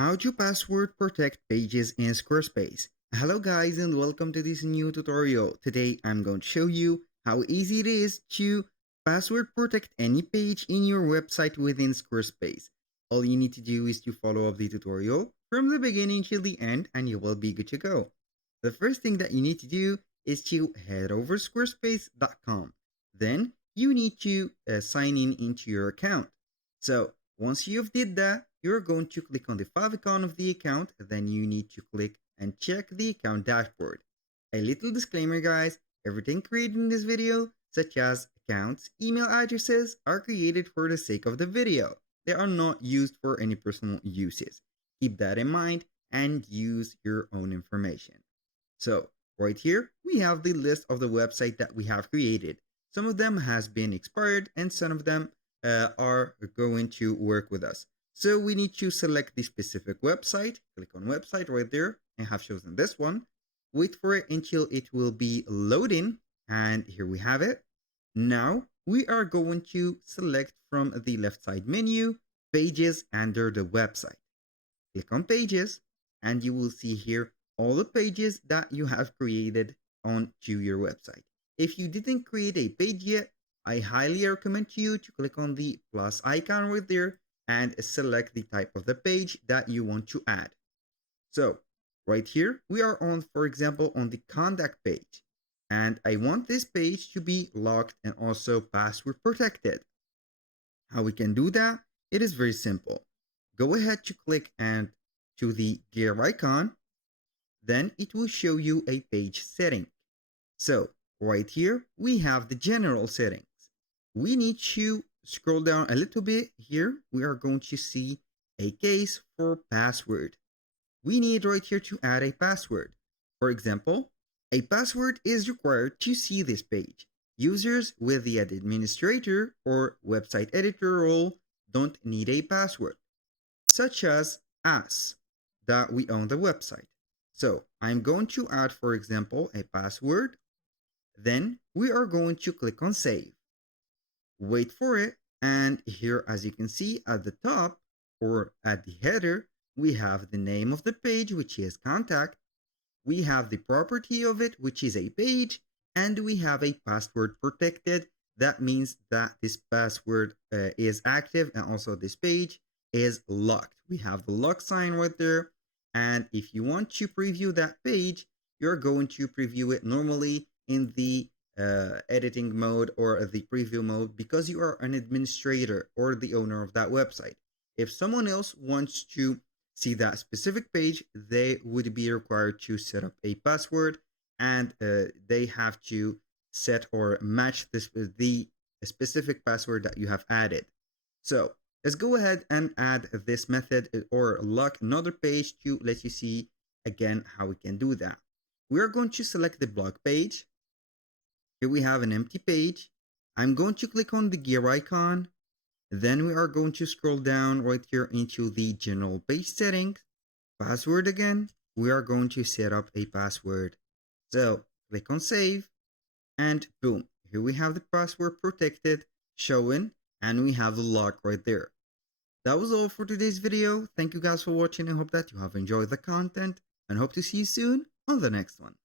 How to password protect pages in Squarespace. Hello guys and welcome to this new tutorial. Today I'm going to show you how easy it is to password protect any page in your website within Squarespace. All you need to do is to follow up the tutorial from the beginning till the end and you will be good to go. The first thing that you need to do is to head over squarespace.com. Then you need to sign in into your account. So once you've did that, you're going to click on the favicon of the account. Then you need to click and check the account dashboard. A little disclaimer guys, everything created in this video, such as accounts, email addresses, are created for the sake of the video. They are not used for any personal uses. Keep that in mind and use your own information. So right here, we have the list of the website that we have created. Some of them has been expired and some of them are going to work with us. So we need to select the specific website, click on website right there. I have chosen this one. Wait for it until it will be loading. And here we have it. Now we are going to select from the left side menu, pages under the website. Click on pages and you will see here all the pages that you have created onto your website. If you didn't create a page yet, I highly recommend you to click on the plus icon right there and select the type of the page that you want to add. So right here, we are on, for example, on the contact page. And I want this page to be locked and also password protected. How we can do that? It is very simple. Go ahead to click and to the gear icon. Then it will show you a page setting. So right here, we have the general settings. We need to scroll down a little bit here. We are going to see a case for password. We need right here to add a password. For example, a password is required to see this page. Users with the administrator or website editor role don't need a password, such as us that we own the website. So I'm going to add, for example, a password. Then we are going to click on save. Wait for it. And here, as you can see at the top or at the header, we have the name of the page, which is contact. We have the property of it, which is a page, and we have a password protected. That means that this password is active and also this page is locked. We have the lock sign right there. And if you want to preview that page, you're going to preview it normally in the editing mode or the preview mode because you are an administrator or the owner of that website. If someone else wants to see that specific page, they would be required to set up a password and they have to set or match the specific password that you have added. So let's go ahead and add this method or lock another page to let you see again how we can do that. We are going to select the blog page. Here we have an empty page. I'm going to click on the gear icon. Then we are going to scroll down right here into the general page settings. Password again. We are going to set up a password. So click on save and boom. Here we have the password protected showing and we have the lock right there. That was all for today's video. Thank you guys for watching. I hope that you have enjoyed the content and hope to see you soon on the next one.